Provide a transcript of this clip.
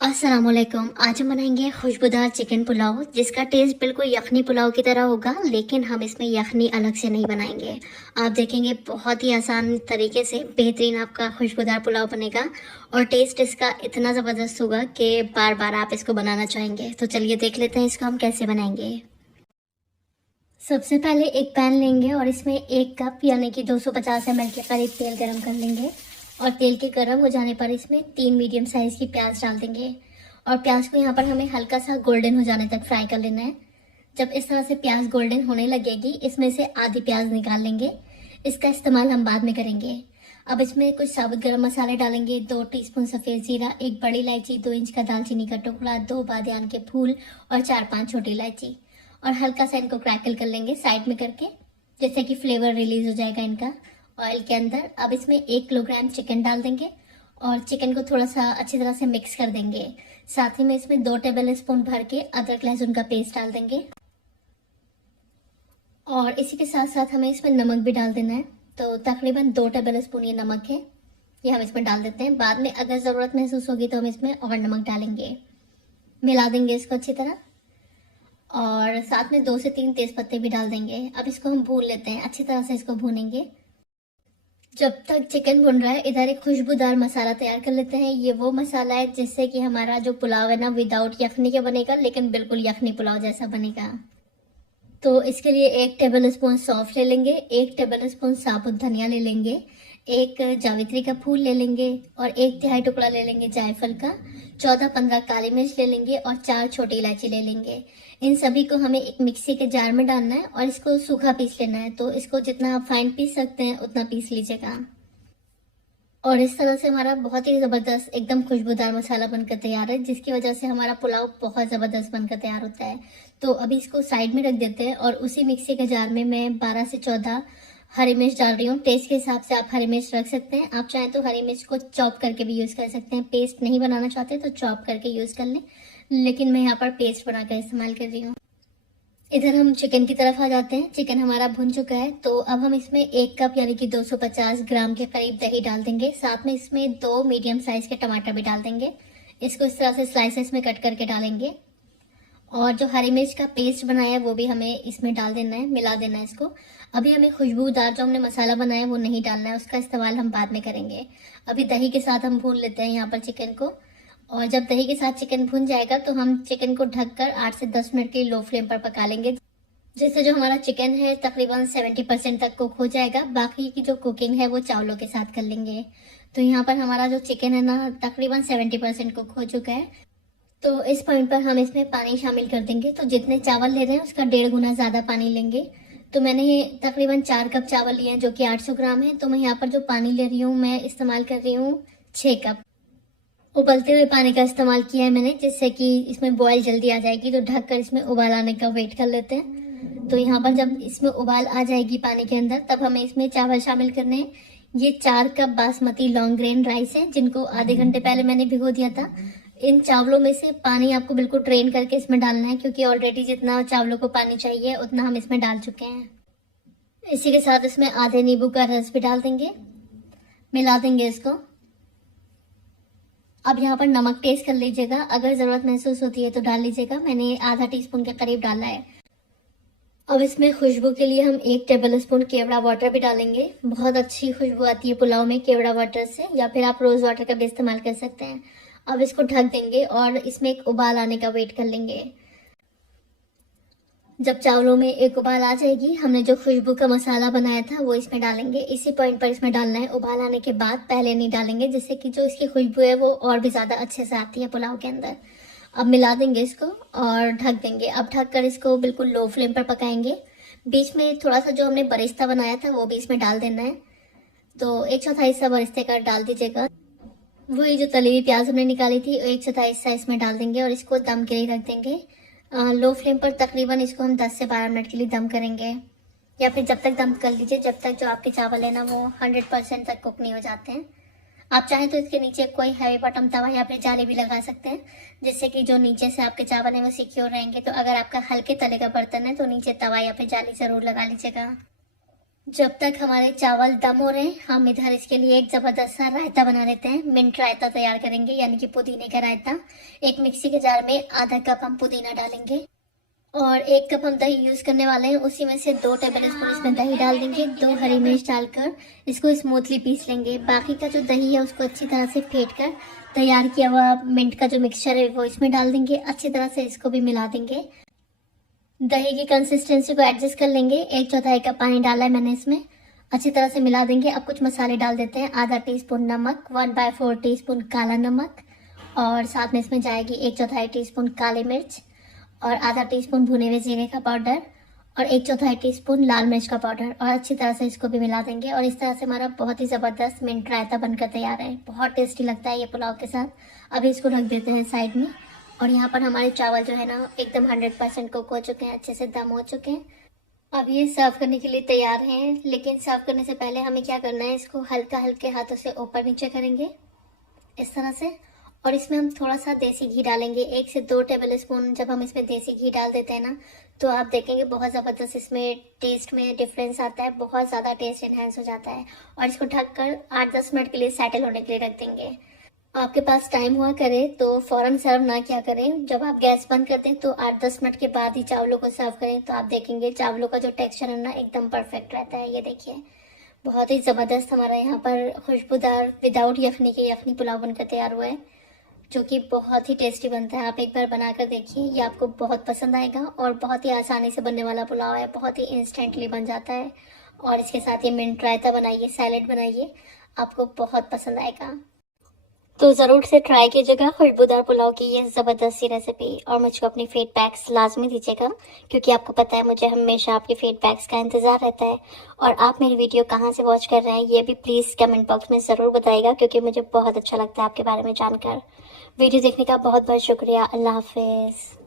अस्सलामुअलैकुम। आज हम बनाएंगे खुशबूदार चिकन पुलाव जिसका टेस्ट बिल्कुल यखनी पुलाव की तरह होगा, लेकिन हम इसमें यखनी अलग से नहीं बनाएंगे। आप देखेंगे बहुत ही आसान तरीके से बेहतरीन आपका खुशबूदार पुलाव बनेगा और टेस्ट इसका इतना ज़बरदस्त होगा कि बार बार आप इसको बनाना चाहेंगे। तो चलिए देख लेते हैं इसको हम कैसे बनाएंगे। सबसे पहले एक पैन लेंगे और इसमें 1 कप यानी कि 250 ml के करीब तेल गरम कर लेंगे और तेल के गर्म हो जाने पर इसमें 3 मीडियम साइज़ की प्याज डाल देंगे और प्याज को यहाँ पर हमें हल्का सा गोल्डन हो जाने तक फ्राई कर लेना है। जब इस तरह से प्याज गोल्डन होने लगेगी इसमें से आधी प्याज निकाल लेंगे। इसका इस्तेमाल हम बाद में करेंगे। अब इसमें कुछ साबुत गरम मसाले डालेंगे, 2 टीस्पून सफ़ेद जीरा, 1 बड़ी इलायची, 2 इंच का दालचीनी का टुकड़ा, 2 बादियान के फूल और 4-5 छोटी इलायची और हल्का सा इनको क्रैकल कर लेंगे साइड में करके, जैसे कि फ्लेवर रिलीज हो जाएगा इनका ऑयल के अंदर। अब इसमें 1 किलोग्राम चिकन डाल देंगे और चिकन को थोड़ा सा अच्छी तरह से मिक्स कर देंगे। साथ ही में इसमें 2 टेबल स्पून भर के अदरक लहसुन का पेस्ट डाल देंगे और इसी के साथ साथ हमें इसमें नमक भी डाल देना है। तो तकरीबन 2 टेबल स्पून ये नमक है, ये हम इसमें डाल देते हैं। बाद में अगर ज़रूरत महसूस होगी तो हम इसमें और नमक डालेंगे। मिला देंगे इसको अच्छी तरह और साथ में 2 से 3 तेज़पत्ते भी डाल देंगे। अब इसको हम भून लेते हैं, अच्छी तरह से इसको भूनेंगे। जब तक चिकन भुन रहा है इधर एक खुशबूदार मसाला तैयार कर लेते हैं। ये वो मसाला है जिससे कि हमारा जो पुलाव है ना विदाउट यखनी के बनेगा, लेकिन बिल्कुल यखनी पुलाव जैसा बनेगा। तो इसके लिए 1 टेबल स्पून सौंफ ले लेंगे, 1 टेबल स्पून साबुत धनिया ले लेंगे, 1 जावित्री का फूल ले लेंगे और 1/3 टुकड़ा ले लेंगे जायफल का, 14-15 काली मिर्च ले लेंगे और 4 छोटी इलायची ले लेंगे। इन सभी को हमें एक मिक्सी के जार में डालना है और इसको सूखा पीस लेना है। तो इसको जितना आप फाइन पीस सकते हैं उतना पीस लीजिएगा। और इस तरह से हमारा बहुत ही ज़बरदस्त एकदम खुशबूदार मसाला बनकर तैयार है, जिसकी वजह से हमारा पुलाव बहुत ज़बरदस्त बनकर तैयार होता है। तो अभी इसको साइड में रख देते हैं और उसी मिक्सी के जार में मैं 12 से 14 हरी मिर्च डाल रही हूँ। टेस्ट के हिसाब से आप हरी मिर्च रख सकते हैं। आप चाहें तो हरी मिर्च को चॉप करके भी यूज़ कर सकते हैं। पेस्ट नहीं बनाना चाहते तो चॉप करके यूज़ कर लें, लेकिन मैं यहाँ पर पेस्ट बनाकर इस्तेमाल कर रही हूँ। इधर हम चिकन की तरफ आ जाते हैं। चिकन हमारा भुन चुका है तो अब हम इसमें 1 कप यानी कि 250 ग्राम के करीब दही डाल देंगे। साथ में इसमें 2 मीडियम साइज के टमाटर भी डाल देंगे। इसको इस तरह से स्लाइसेस में कट करके डालेंगे और जो हरी मिर्च का पेस्ट बनाया है वो भी हमें इसमें डाल देना है, मिला देना है इसको। अभी हमें खुशबूदार जो हमने मसाला बनाया है वो नहीं डालना है, उसका इस्तेमाल हम बाद में करेंगे। अभी दही के साथ हम भून लेते हैं यहाँ पर चिकन को और जब दही के साथ चिकन भुन जाएगा तो हम चिकन को ढककर 8 से 10 मिनट के लो फ्लेम पर पका लेंगे। जैसे जो हमारा चिकन है तकरीबन 70% तक कुक हो जाएगा, बाकी की जो कुकिंग है वो चावलों के साथ कर लेंगे। तो यहाँ पर हमारा जो चिकन है ना तकरीबन 70% कुक हो चुका है। तो इस पॉइंट पर हम इसमें पानी शामिल कर देंगे। तो जितने चावल ले रहे हैं उसका 1.5 गुना ज़्यादा पानी लेंगे। तो मैंने तकरीबन 4 कप चावल लिए हैं जो कि 800 ग्राम है। तो मैं यहाँ पर जो पानी ले रही हूँ मैं इस्तेमाल कर रही हूँ 6 कप। उबलते हुए पानी का इस्तेमाल किया है मैंने, जिससे कि इसमें बॉयल जल्दी आ जाएगी। तो ढककर इसमें उबाल आने का वेट कर लेते हैं। तो यहाँ पर जब इसमें उबाल आ जाएगी पानी के अंदर तब हमें इसमें चावल शामिल करने हैं। ये 4 cup basmati long grain rice है जिनको आधे घंटे पहले मैंने भिगो दिया था। इन चावलों में से पानी आपको बिल्कुल ड्रेन करके इसमें डालना है, क्योंकि ऑलरेडी जितना चावलों को पानी चाहिए उतना हम इसमें डाल चुके हैं। इसी के साथ इसमें आधे नींबू का रस भी डाल देंगे, मिला देंगे इसको। अब यहाँ पर नमक टेस्ट कर लीजिएगा, अगर ज़रूरत महसूस होती है तो डाल लीजिएगा। मैंने आधा टीस्पून के करीब डाला है। अब इसमें खुशबू के लिए हम 1 टेबल स्पून केवड़ा वाटर भी डालेंगे। बहुत अच्छी खुशबू आती है पुलाव में केवड़ा वाटर से, या फिर आप रोज़ वाटर का भी इस्तेमाल कर सकते हैं। अब इसको ढक देंगे और इसमें एक उबाल आने का वेट कर लेंगे। जब चावलों में एक उबाल आ जाएगी हमने जो खुशबू का मसाला बनाया था वो इसमें डालेंगे। इसी पॉइंट पर इसमें डालना है, उबाल आने के बाद, पहले नहीं डालेंगे, जिससे कि जो इसकी खुशबू है वो और भी ज़्यादा अच्छे से आती है पुलाव के अंदर। अब मिला देंगे इसको और ढक देंगे। अब ढक कर इसको बिल्कुल लो फ्लेम पर पकाएंगे। बीच में थोड़ा सा जो हमने बरिस्ता बनाया था वो भी इसमें डाल देना है। तो 1/4 हिस्सा बरिस्ते का डाल दीजिएगा। वही जो तली हुई प्याज हमने निकाली थी 1/4 हिस्सा इसमें डाल देंगे और इसको दम के लिए रख देंगे। लो फ्लेम पर तकरीबन इसको हम 10 से 12 मिनट के लिए दम करेंगे, या फिर जब तक दम कर लीजिए जब तक जो आपके चावल है ना वो 100% तक कुक नहीं हो जाते हैं। आप चाहें तो इसके नीचे कोई हैवी बॉटम तवा या फिर जाली भी लगा सकते हैं, जिससे कि जो नीचे से आपके चावल है वो सिक्योर रहेंगे। तो अगर आपका हल्के तले का बर्तन है तो नीचे तवा या फिर जाली ज़रूर लगा लीजिएगा। जब तक हमारे चावल दम हो रहे हैं, हम इधर इसके लिए एक जबरदस्त सा रायता बना लेते हैं। मिंट रायता तैयार करेंगे, यानी कि पुदीने का रायता। एक मिक्सी के जार में आधा कप हम पुदीना डालेंगे और 1 कप हम दही यूज करने वाले हैं। उसी में से 2 टेबल स्पून इसमें दही डाल देंगे। 2 हरी मिर्च डालकर इसको स्मूथली पीस लेंगे। बाकी का जो दही है उसको अच्छी तरह से फेंट कर तैयार किया हुआ मिंट का जो मिक्सचर है वो इसमें डाल देंगे। अच्छी तरह से इसको भी मिला देंगे। दही की कंसिस्टेंसी को एडजस्ट कर लेंगे। 1/4 कप पानी डाला है मैंने इसमें। अच्छी तरह से मिला देंगे। अब कुछ मसाले डाल देते हैं। आधा टीस्पून नमक, 1/4 टीस्पून काला नमक और साथ में इसमें जाएगी 1/4 टीस्पून काली मिर्च और आधा टीस्पून भुने हुए जीरे का पाउडर और 1/4 टीस्पून लाल मिर्च का पाउडर और अच्छी तरह से इसको भी मिला देंगे। और इस तरह से हमारा बहुत ही ज़बरदस्त मिंट रायता बनकर तैयार है। बहुत टेस्टी लगता है ये पुलाव के साथ। अभी इसको रख देते हैं साइड में। और यहाँ पर हमारे चावल जो है ना एकदम 100% कुक हो चुके हैं, अच्छे से दम हो चुके हैं। अब ये सर्व करने के लिए तैयार हैं। लेकिन सर्व करने से पहले हमें क्या करना है, इसको हल्का हल्के हाथों से ऊपर नीचे करेंगे इस तरह से। और इसमें हम थोड़ा सा देसी घी डालेंगे, 1 से 2 टेबल स्पून। जब हम इसमें देसी घी डाल देते हैं ना तो आप देखेंगे बहुत ज़बरदस्त इसमें टेस्ट में डिफरेंस आता है। बहुत ज़्यादा टेस्ट इन्हेंस हो जाता है। और इसको ढककर 8-10 मिनट के लिए सेटल होने के लिए रख देंगे। आपके पास टाइम हुआ करे तो फौरन सर्व ना किया करें। जब आप गैस बंद कर दें तो 8-10 मिनट के बाद ही चावलों को सर्व करें। तो आप देखेंगे चावलों का जो टेक्सचर है ना एकदम परफेक्ट रहता है। ये देखिए बहुत ही ज़बरदस्त हमारा यहाँ पर खुशबूदार विदाउट यखनी के यखनी पुलाव बनकर तैयार हुआ है, जो कि बहुत ही टेस्टी बनता है। आप एक बार बनाकर देखिए, ये आपको बहुत पसंद आएगा। और बहुत ही आसानी से बनने वाला पुलाव है, बहुत ही इंस्टेंटली बन जाता है। और इसके साथ ये मिंट रायता बनाइए, सैलेड बनाइए, आपको बहुत पसंद आएगा। तो ज़रूर से ट्राई कीजिएगा खुशबूदार पुलाव की ये ज़बरदस्त सी रेसिपी। और मुझको अपनी फीडबैक्स लाजमी दीजिएगा, क्योंकि आपको पता है मुझे हमेशा आपके फीडबैक्स का इंतज़ार रहता है। और आप मेरी वीडियो कहाँ से वॉच कर रहे हैं ये भी प्लीज़ कमेंट बॉक्स में ज़रूर बताइएगा, क्योंकि मुझे बहुत अच्छा लगता है आपके बारे में जानकर। वीडियो देखने का बहुत बहुत शुक्रिया। अल्लाह हाफिज़।